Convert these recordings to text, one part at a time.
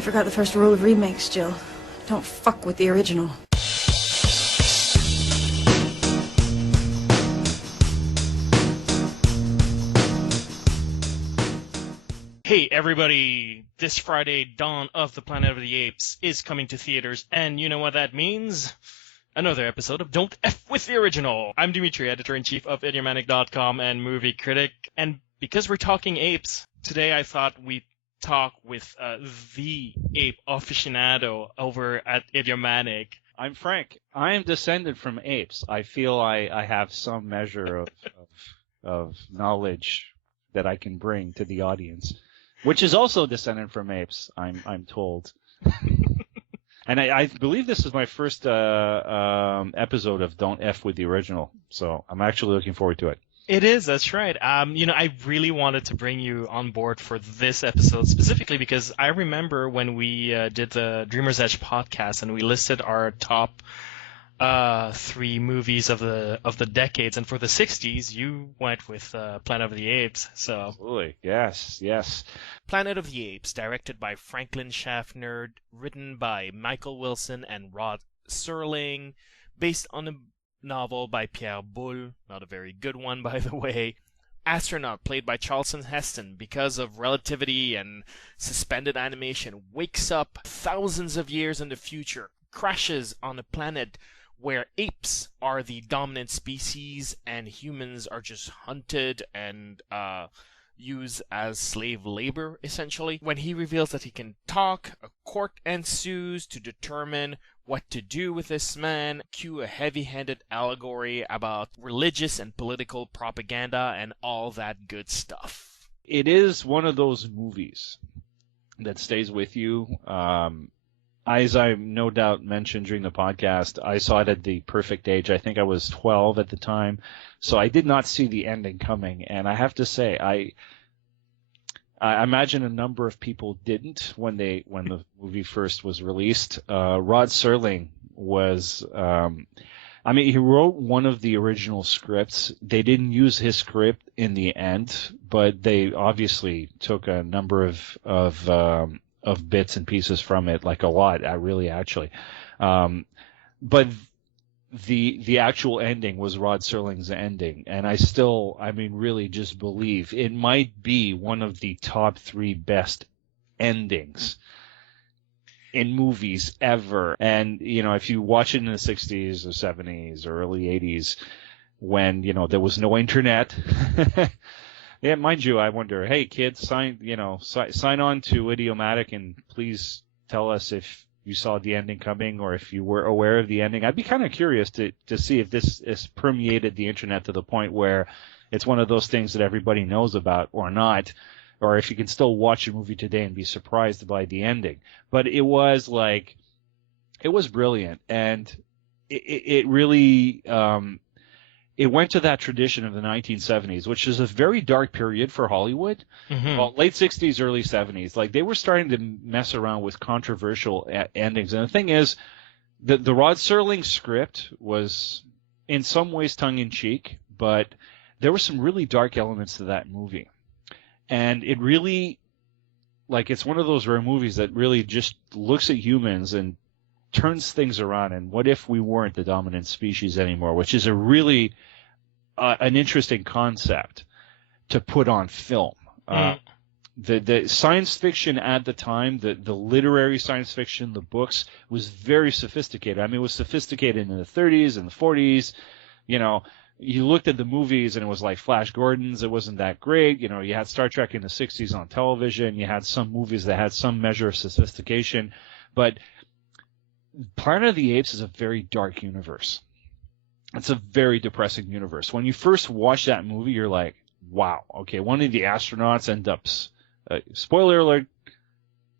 You forgot the first rule of remakes, Jill. Don't fuck with the original. Hey everybody, this Friday, Dawn of the Planet of the Apes is coming to theaters, and you know what that means? Another episode of Don't F with the Original. I'm Dimitri, editor-in-chief of Idiomatic.com and movie critic, and because we're talking apes, today I thought we'd talk with the ape aficionado over at Idiomatic. I'm Frank. I am descended from apes. I feel I have some measure of knowledge that I can bring to the audience, which is also descended from apes, I'm told. And I believe this is my first episode of Don't F with the Original, so I'm actually looking forward to it. It is, that's right. I really wanted to bring you on board for this episode specifically because I remember when we did the Dreamer's Edge podcast and we listed our top 3 movies of the decades, and for the 60s, you went with Planet of the Apes. So absolutely, yes. Planet of the Apes, directed by Franklin Schaffner, written by Michael Wilson and Rod Serling, based on a novel by Pierre Boulle, not a very good one, by the way. Astronaut, played by Charlton Heston, because of relativity and suspended animation, wakes up thousands of years in the future, crashes on a planet where apes are the dominant species and humans are just hunted and used as slave labor, essentially. When he reveals that he can talk, a court ensues to determine what to do with this man. Cue a heavy-handed allegory about religious and political propaganda and all that good stuff. It is one of those movies that stays with you. As I no doubt mentioned during the podcast, I saw it at the perfect age. I think I was 12 at the time, so I did not see the ending coming. And I have to say, I imagine a number of people didn't when the movie first was released. Rod Serling was, he wrote one of the original scripts. They didn't use his script in the end, but they obviously took a number of bits and pieces from it, like a lot, really, actually. But the actual ending was Rod Serling's ending, and I still, really just believe it might be one of the top 3 best endings in movies ever. And, if you watch it in the 60s or 70s or early 80s, when, there was no internet, yeah, mind you, I wonder, hey kids, sign on to Idiomatic and please tell us if you saw the ending coming or if you were aware of the ending. I'd be kind of curious to see if this has permeated the internet to the point where it's one of those things that everybody knows about or not, or if you can still watch a movie today and be surprised by the ending. But it was brilliant, and it really it went to that tradition of the 1970s, which is a very dark period for Hollywood. Mm-hmm. Well, late 60s, early 70s. Like, they were starting to mess around with controversial endings. And the thing is, the Rod Serling script was in some ways tongue-in-cheek, but there were some really dark elements to that movie. And it really, it's one of those rare movies that really just looks at humans and turns things around, and what if we weren't the dominant species anymore, which is a really an interesting concept to put on film. The science fiction at the time, the literary science fiction, the books, was very sophisticated. It was sophisticated in the 30s and the 40s. You looked at the movies and it was like Flash Gordon's. It wasn't that great. You had Star Trek in the 60s on television. You had some movies that had some measure of sophistication, but Planet of the Apes is a very dark universe. It's a very depressing universe. When you first watch that movie, you're like, wow, okay, one of the astronauts ends up, spoiler alert,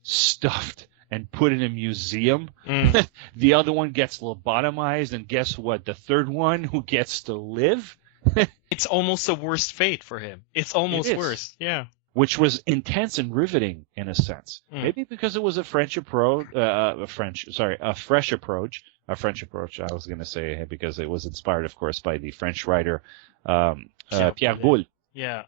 stuffed and put in a museum. The other one gets lobotomized, and guess what? The third one, who gets to live? It's almost a worst fate for him. It's almost worse, yeah. Which was intense and riveting in a sense. Maybe because it was a fresh approach. I was going to say because it was inspired, of course, by the French writer Pierre Boulle. Yeah.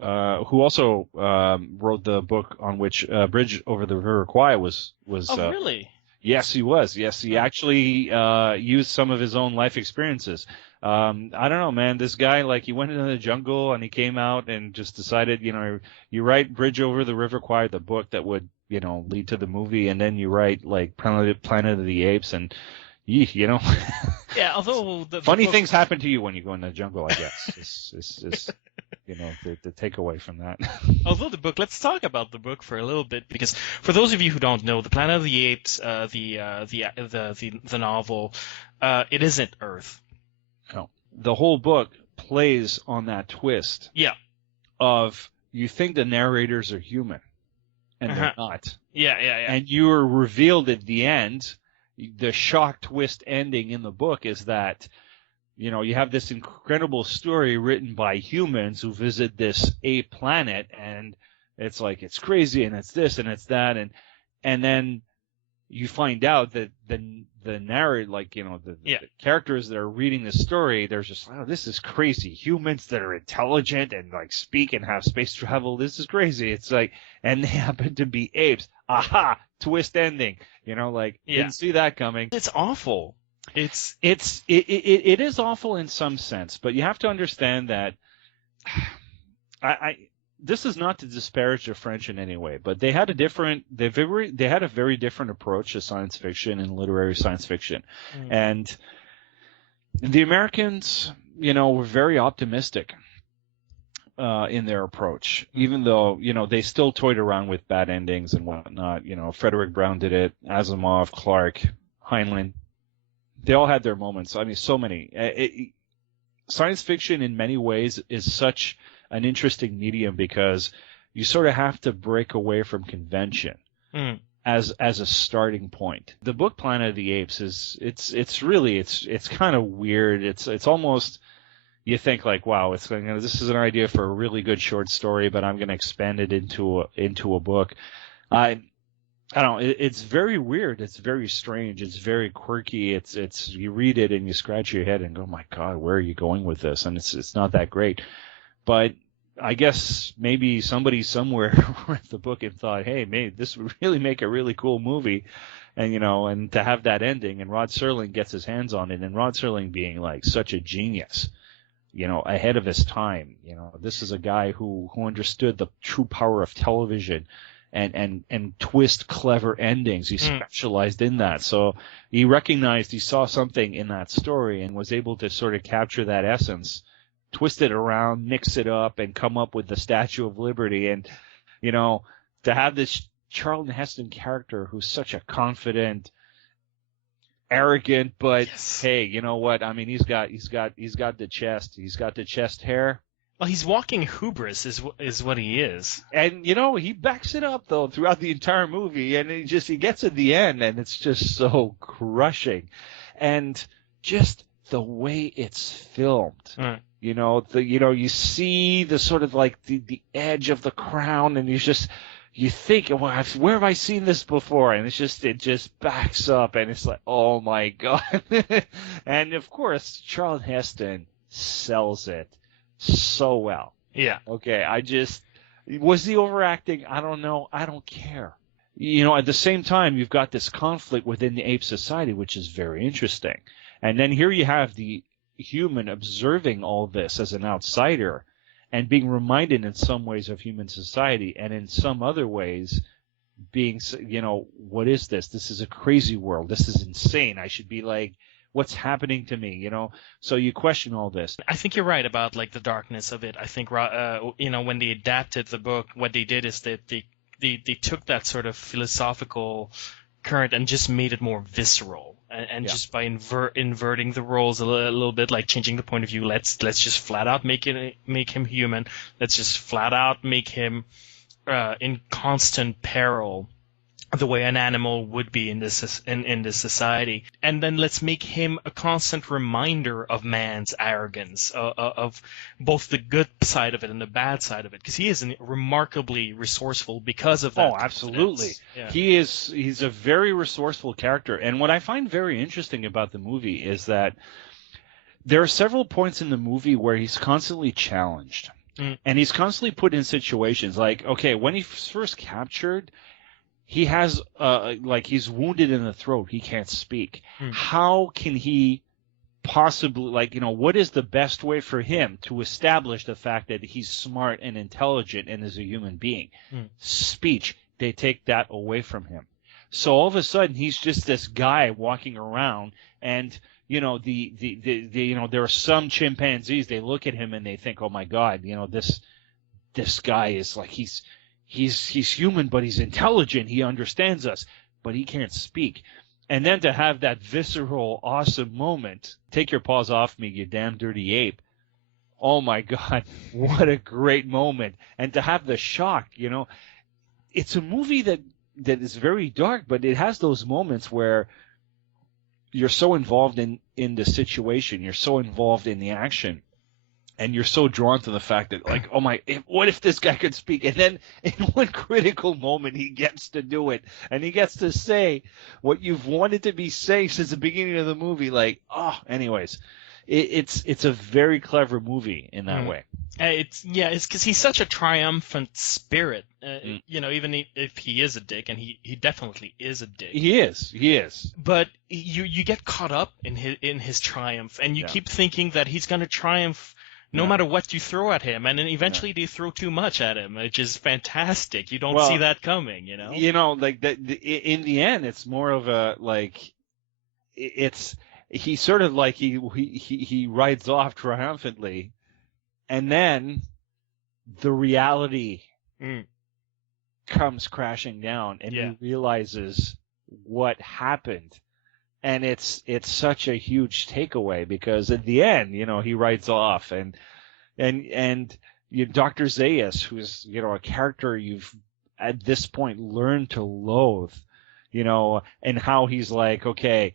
who also wrote the book on which Bridge Over the River Kwai was. Oh, really? Yes, he was. Yes, he actually used some of his own life experiences. I don't know, man. This guy, like, he went into the jungle and he came out and just decided, you write Bridge Over the River Kwai, the book that would, lead to the movie, and then you write like Planet of the Apes, and Yeah, although funny things happen to you when you go in the jungle, I guess. is the takeaway from that. Although the book, let's talk about the book for a little bit, because for those of you who don't know, the Planet of the Apes, the novel, it isn't Earth. No, the whole book plays on that twist. Yeah. Of you think the narrators are human, and they're not. Yeah. And you are revealed at the end. The shock twist ending in the book is that, you have this incredible story written by humans who visit this ape planet, and it's like, it's crazy, and it's this, and it's that, and then you find out that the narrator, the characters that are reading the story, they're just, oh, this is crazy. Humans that are intelligent and like speak and have space travel, this is crazy. It's like, and they happen to be apes. Aha! Twist ending. Didn't see that coming. It's awful. It is awful in some sense, but you have to understand that this is not to disparage the French in any way, but they had a very different approach to science fiction and literary science fiction. And the Americans, were very optimistic in their approach, even though, they still toyed around with bad endings and whatnot. Frederick Brown did it, Asimov, Clarke, Heinlein. They all had their moments. I mean, so many. Science fiction in many ways is such an interesting medium because you sort of have to break away from convention as a starting point. The book Planet of the Apes it's kind of weird. It's almost, you think like, wow, this is an idea for a really good short story, but I'm going to expand it into a book. I don't know. It's very weird. It's very strange. It's very quirky. It's you read it and you scratch your head and go, my God, where are you going with this? And it's not that great. But I guess maybe somebody somewhere read the book and thought, hey, maybe this would really make a really cool movie. And, and to have that ending, and Rod Serling gets his hands on it, and Rod Serling being like such a genius, ahead of his time. This is a guy who understood the true power of television and twist clever endings. He specialized in that. So he recognized he saw something in that story and was able to sort of capture that essence, twist it around, mix it up, and come up with the Statue of Liberty. And, to have this Charlton Heston character who's such a confident, arrogant, but hey, you know what? I mean, he's got the chest. He's got the chest hair. Well, he's walking hubris is what he is. And, he backs it up, though, throughout the entire movie. And he gets to the end, and it's just so crushing. And just the way it's filmed. You see the sort of like the edge of the crown, and you think, well, where have I seen this before? And it just backs up, and it's like, oh my God. And of course, Charlton Heston sells it so well. Yeah. Okay. Was he overacting? I don't know. I don't care. At the same time, you've got this conflict within the ape society, which is very interesting. And then here you have the human observing all this as an outsider and being reminded in some ways of human society, and in some other ways being, what is this? This is a crazy world. This is insane. I should be like, what's happening to me? So you question all this. I think you're right about like the darkness of it. I think, when they adapted the book, what they did is that they took that sort of philosophical current and just made it more visceral. And just by inverting the roles a little bit, like changing the point of view, let's just flat out make him human. Let's just flat out make him in constant peril, the way an animal would be in this society. And then let's make him a constant reminder of man's arrogance, of both the good side of it and the bad side of it, because he is remarkably resourceful because of that. Oh, absolutely. Yeah. He's a very resourceful character. And what I find very interesting about the movie is that there are several points in the movie where he's constantly challenged. And he's constantly put in situations like, okay, when he's first captured, he has, like, he's wounded in the throat. He can't speak. How can he possibly, like, what is the best way for him to establish the fact that he's smart and intelligent and is a human being? Speech. They take that away from him. So all of a sudden, he's just this guy walking around, and there are some chimpanzees. They look at him and they think, "Oh my God, this guy is like he's human, but he's intelligent. He understands us, but he can't speak." And then to have that visceral, awesome moment, take your paws off me, you damn dirty ape. Oh my God, what a great moment! And to have the shock, it's a movie that is very dark, but it has those moments where you're so involved in the situation, you're so involved in the action, and you're so drawn to the fact that, like, oh my, what if this guy could speak? And then in one critical moment, he gets to do it, and he gets to say what you've wanted to be saying since the beginning of the movie. Like, anyways, it's a very clever movie in that way. It's because he's such a triumphant spirit. Even if he is a dick, and he definitely is a dick. He is. But you get caught up in his triumph, and you keep thinking that he's going to triumph no matter what you throw at him, and then eventually they throw too much at him, which is fantastic. You don't see that coming, like that. In the end, it's more of a like, he sort of like he rides off triumphantly, and then the reality comes crashing down, and he realizes what happened. And it's such a huge takeaway, because at the end, he rides off, and Dr. Zaius, who's a character you've at this point learned to loathe, and how he's like, okay,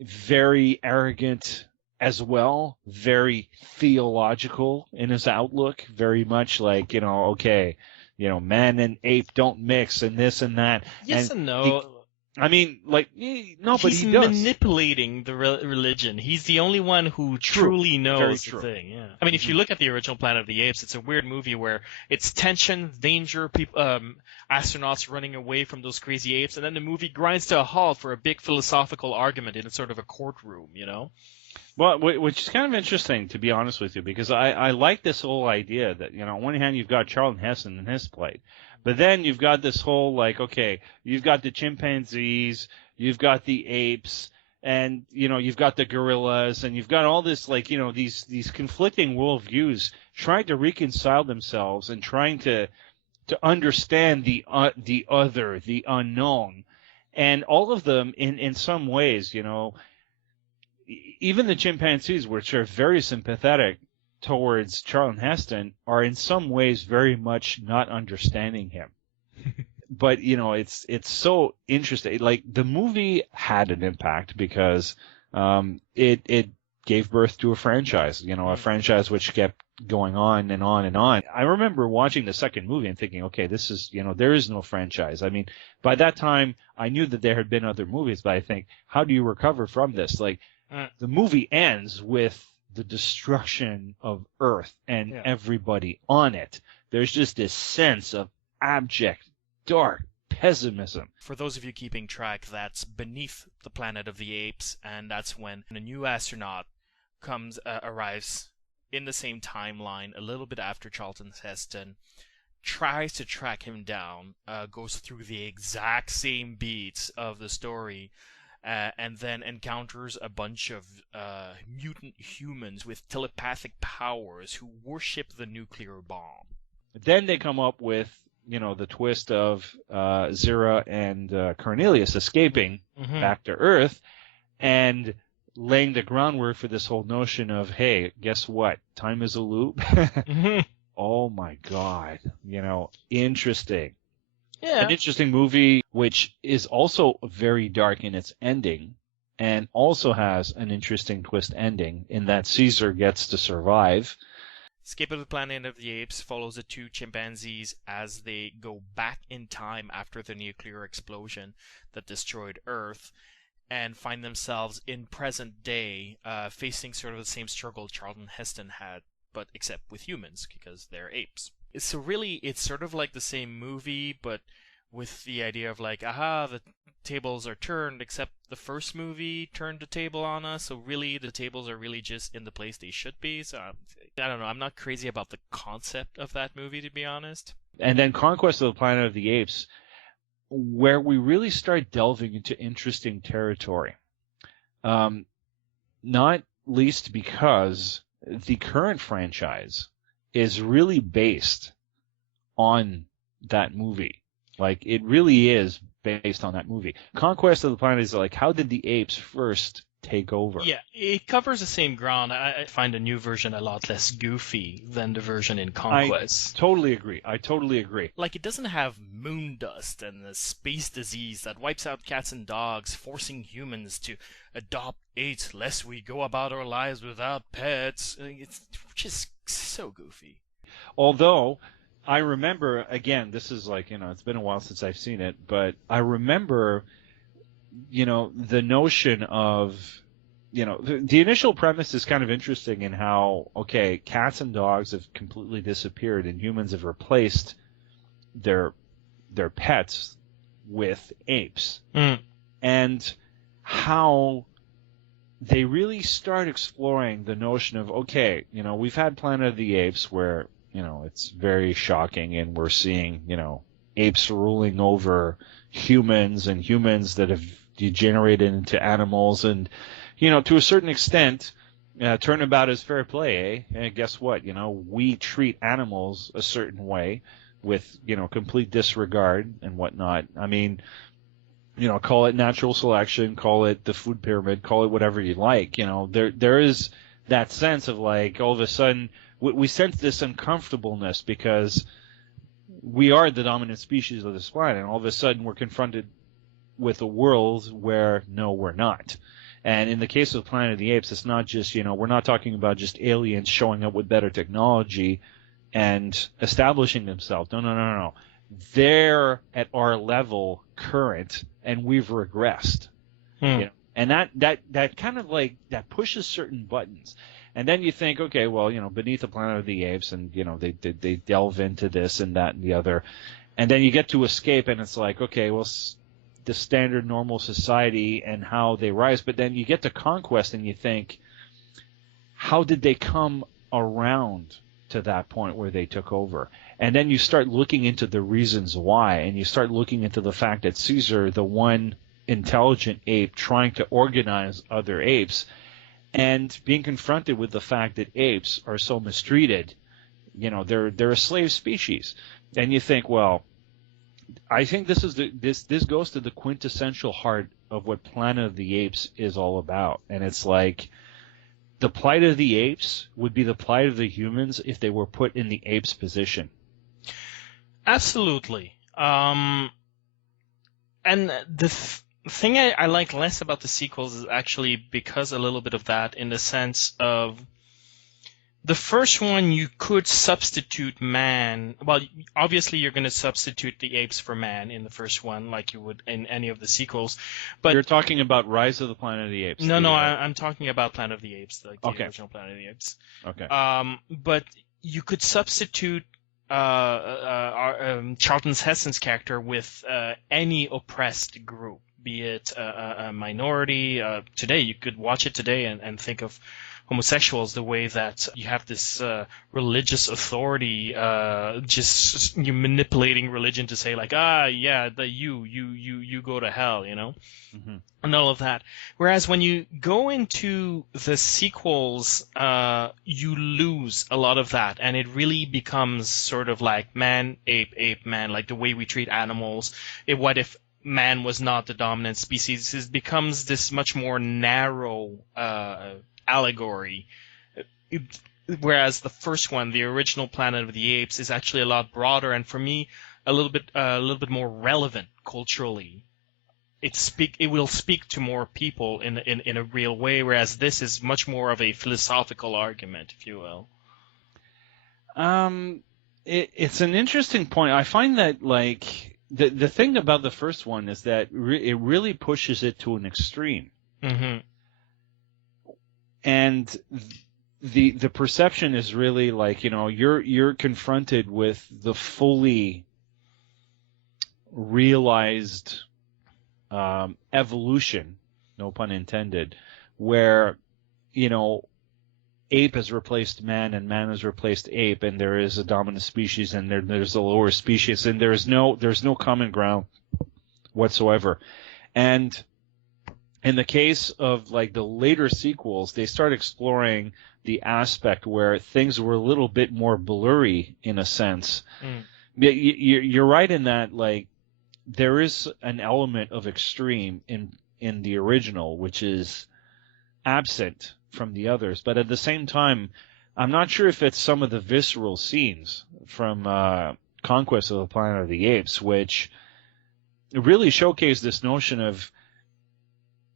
very arrogant as well, very theological in his outlook, very much like, okay, man and ape don't mix, and this and that. Yes and no. But he does. He's manipulating the religion. He's the only one who truly knows the thing. Yeah. I mean, if you look at the original Planet of the Apes, it's a weird movie where it's tension, danger, people, astronauts running away from those crazy apes, and then the movie grinds to a halt for a big philosophical argument in a sort of a courtroom. Well, which is kind of interesting, to be honest with you, because I like this whole idea that, on one hand, you've got Charlton Heston in his plate, but then you've got this whole, like, okay, you've got the chimpanzees, you've got the apes, and, you've got the gorillas, and you've got all this, like, these conflicting worldviews trying to reconcile themselves and trying to understand the other, the unknown. And all of them, in some ways, even the chimpanzees, which are very sympathetic towards Charlton Heston, are in some ways very much not understanding him. But, it's so interesting. Like, the movie had an impact because it gave birth to a franchise, a franchise which kept going on and on and on. I remember watching the second movie and thinking, okay, this is, there is no franchise. I mean, by that time, I knew that there had been other movies, but I think, how do you recover from this? Like, the movie ends with the destruction of Earth and everybody on it. There's just this sense of abject, dark pessimism. For those of you keeping track, that's beneath the Planet of the Apes, and that's when a new astronaut arrives in the same timeline, a little bit after Charlton Heston, tries to track him down, goes through the exact same beats of the story, and then encounters a bunch of mutant humans with telepathic powers who worship the nuclear bomb. Then they come up with, the twist of Zira and Cornelius escaping back to Earth and laying the groundwork for this whole notion of, hey, guess what? Time is a loop. Oh my God. Interesting. Yeah. An interesting movie, which is also very dark in its ending, and also has an interesting twist ending in that Caesar gets to survive. Escape of the Planet of the Apes follows the two chimpanzees as they go back in time after the nuclear explosion that destroyed Earth, and find themselves in present day, facing sort of the same struggle Charlton Heston had but except with humans, because they're apes. So really, it's sort of like the same movie, but with the idea of like, aha, the tables are turned, except the first movie turned the table on us, so really the tables are really just in the place they should be. So I don't know, I'm not crazy about the concept of that movie, to be honest. And then Conquest of the Planet of the Apes, where we really start delving into interesting territory. Not least because the current franchise is really based on that movie. Like, it really is based on that movie. Conquest of the Planet is like, how did the apes first take over? Yeah, it covers the same ground. I find the new version a lot less goofy than the version in Conquest. I totally agree. Like, it doesn't have moon dust and the space disease that wipes out cats and dogs, forcing humans to adopt apes lest we go about our lives without pets. It's just so goofy. Although, I remember, again, this is like, it's been a while since I've seen it, but I remember, the notion of, the initial premise is kind of interesting in how, okay, cats and dogs have completely disappeared and humans have replaced their pets with apes. Mm. And how they really start exploring the notion of, okay, we've had Planet of the Apes where, it's very shocking and we're seeing, apes ruling over humans and humans that have degenerated into animals and, to a certain extent, turnabout is fair play, eh? And guess what? We treat animals a certain way with, complete disregard and whatnot. I mean, call it natural selection, call it the food pyramid, call it whatever you like. There is that sense of like, all of a sudden, we sense this uncomfortableness because we are the dominant species of this planet, and all of a sudden we're confronted with a world where, no, we're not. And in the case of Planet of the Apes, it's not just, we're not talking about just aliens showing up with better technology and establishing themselves. No. They're at our level current, and we've regressed. And that kind of like, that pushes certain buttons. And then you think, okay, well, beneath the Planet of the Apes, and, they delve into this and that and the other. And then you get to Escape, and it's like, okay, well, the standard normal society and how they rise. But then you get to Conquest, and you think, how did they come around to that point where they took over? And then you start looking into the reasons why, and you start looking into the fact that Caesar, the one intelligent ape trying to organize other apes, and being confronted with the fact that apes are so mistreated, they're a slave species. And you think, well, I think this goes to the quintessential heart of what Planet of the Apes is all about. And it's like, the plight of the apes would be the plight of the humans if they were put in the apes' position. Absolutely. And the thing I like less about the sequels is actually because a little bit of that, in the sense of the first one, you could substitute man. Well, obviously you're going to substitute the apes for man in the first one, like you would in any of the sequels. But you're talking about Rise of the Planet of the Apes. No, I'm talking about Planet of the Apes, like the original Planet of the Apes. Okay. But you could substitute Charlton Heston's character with any oppressed group, be it a minority. Today, you could watch it today and think of homosexuals the way that you have this religious authority, just you manipulating religion to say like, you go to hell, Mm-hmm. and all of that. Whereas when you go into the sequels, you lose a lot of that, and it really becomes sort of like man, ape, man, like the way we treat animals. What if man was not the dominant species? It becomes this much more narrow allegory, whereas the first one, the original Planet of the Apes, is actually a lot broader, and for me, a little bit more relevant culturally. It will speak to more people in a real way, whereas this is much more of a philosophical argument, if you will. It's an interesting point. I find that like the thing about the first one is that it really pushes it to an extreme. Mm-hmm. And the perception is really like, you're confronted with the fully realized evolution, no pun intended, where ape has replaced man and man has replaced ape, and there is a dominant species and there's a lower species, and there's no common ground whatsoever. And in the case of like the later sequels, they start exploring the aspect where things were a little bit more blurry in a sense. You're right in that, like, there is an element of extreme in the original, which is absent from the others. But at the same time, I'm not sure if it's some of the visceral scenes from Conquest of the Planet of the Apes, which really showcase this notion of,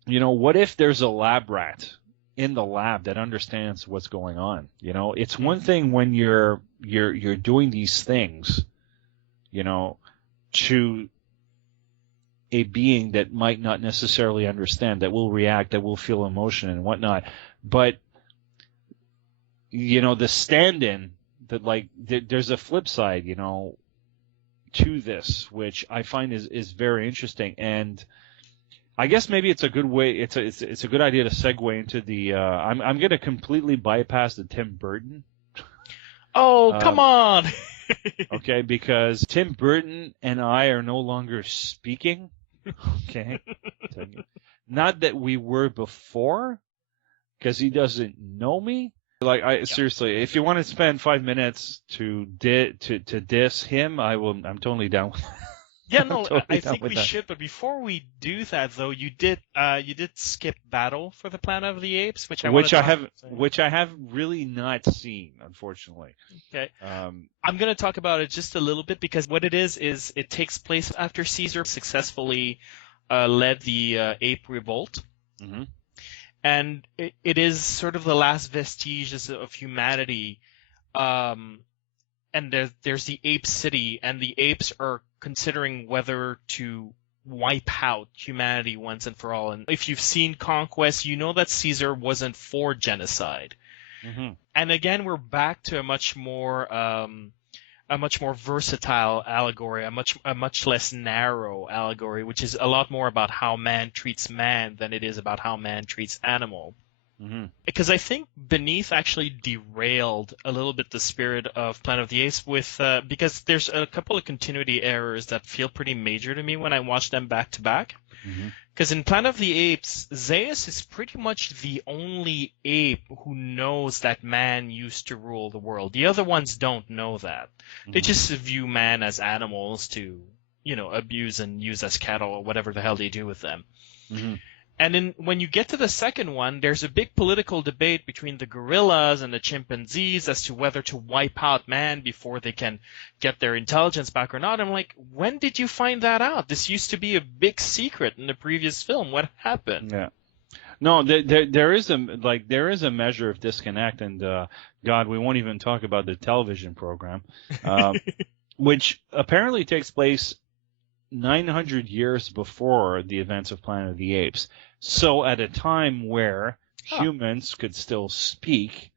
what if there's a lab rat in the lab that understands what's going on? It's one thing when you're doing these things, to a being that might not necessarily understand, that will react, that will feel emotion and whatnot. But, the stand-in, that like, there's a flip side, to this, which I find is very interesting. And I guess maybe it's a good way, it's a good idea to segue into the, I'm going to completely bypass the Tim Burton. Oh, come on! Okay, because Tim Burton and I are no longer speaking. Okay. Not that we were before, because he doesn't know me. Like, seriously, if you want to spend 5 minutes to diss him, I'm totally down with that. Yeah, no, totally I down think with we that. should. But before we do that, though, you did skip Battle for the Planet of the Apes, which I have really not seen, unfortunately. Okay. I'm going to talk about it just a little bit, because what it is it takes place after Caesar successfully led the ape revolt. Mm-hmm. And it is sort of the last vestiges of humanity. And there's the ape city, and the apes are considering whether to wipe out humanity once and for all. And if you've seen Conquest, you know that Caesar wasn't for genocide. Mm-hmm. And again, we're back to a much more versatile allegory, a much less narrow allegory, which is a lot more about how man treats man than it is about how man treats animal. Mm-hmm. Because I think Beneath actually derailed a little bit the spirit of Planet of the Apes because there's a couple of continuity errors that feel pretty major to me when I watch them back to back. Because in Planet of the Apes, Zeus is pretty much the only ape who knows that man used to rule the world. The other ones don't know that. They just view man as animals to, abuse and use as cattle or whatever the hell they do with them. Mm-hmm. And when you get to the second one, there's a big political debate between the gorillas and the chimpanzees as to whether to wipe out man before they can get their intelligence back or not. I'm like, when did you find that out? This used to be a big secret in the previous film. What happened? Yeah. No, there is a measure of disconnect, and God, we won't even talk about the television program, which apparently takes place 900 years before the events of Planet of the Apes. So at a time where humans could still speak.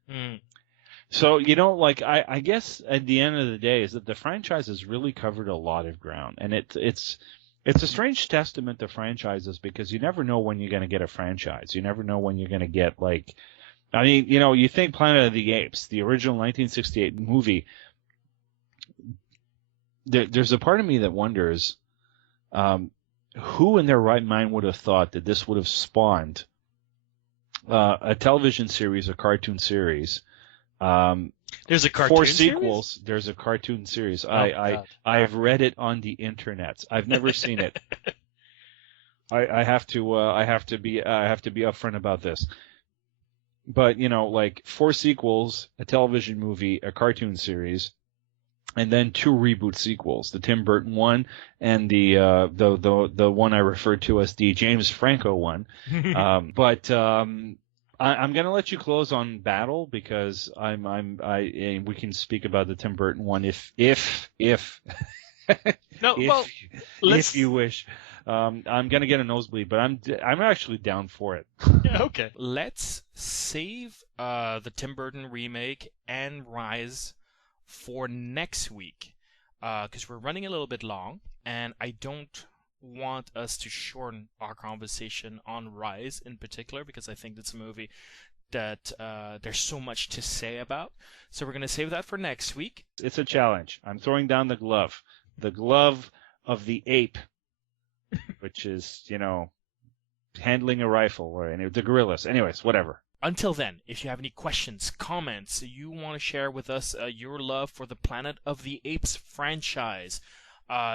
So, I guess at the end of the day is that the franchise has really covered a lot of ground. And it's a strange testament to franchises, because you never know when you're going to get a franchise. You never know when you're going to get, you think Planet of the Apes, the original 1968 movie, there's a part of me that wonders, who in their right mind would have thought that this would have spawned a television series, a cartoon series? There's a cartoon 4 series? sequels. There's a cartoon series. I have read it on the internet. I've never seen it. I have to be upfront about this. But 4 sequels, a television movie, a cartoon series, and then 2 reboot sequels, the Tim Burton one and the one I referred to as the James Franco one. I'm going to let you close on Battle, because we can speak about the Tim Burton one if No, if you wish. I'm gonna get a nosebleed, but I'm actually down for it. Yeah, okay. Let's save the Tim Burton remake and Rise for next week, because we're running a little bit long, and I don't want us to shorten our conversation on Rise in particular, because I think it's a movie that there's so much to say about. So we're going to save that for next week. It's a challenge. I'm throwing down the glove of the ape, which is, handling a rifle, or the gorillas. Anyways, whatever. Until then, if you have any questions, comments, you want to share with us your love for the Planet of the Apes franchise,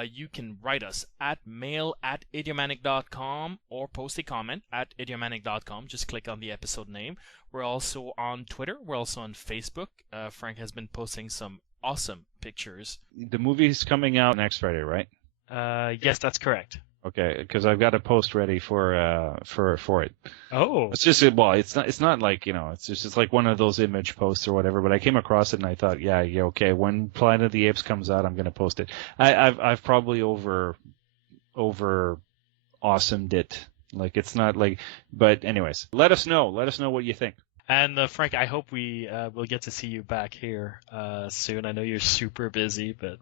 you can write us at mail@idiomatic.com or post a comment at idiomatic.com. Just click on the episode name. We're also on Twitter. We're also on Facebook. Frank has been posting some awesome pictures. The movie's coming out next Friday, right? Yes, that's correct. Okay, because I've got a post ready for it. Oh. It's just it's not like it's like one of those image posts or whatever. But I came across it and I thought, yeah, okay. When Planet of the Apes comes out, I'm going to post it. I've probably over awesomed it. Like it's not like, but anyways, let us know what you think. And Frank, I hope we will get to see you back here soon. I know you're super busy, but.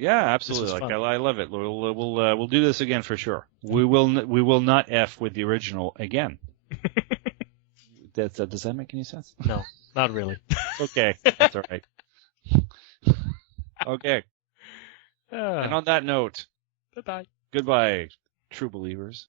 Yeah, absolutely. Like I love it. We'll do this again for sure. We will not F with the original again. Does that make any sense? No, not really. Okay, that's all right. Okay. And on that note, Bye-bye. Goodbye, true believers.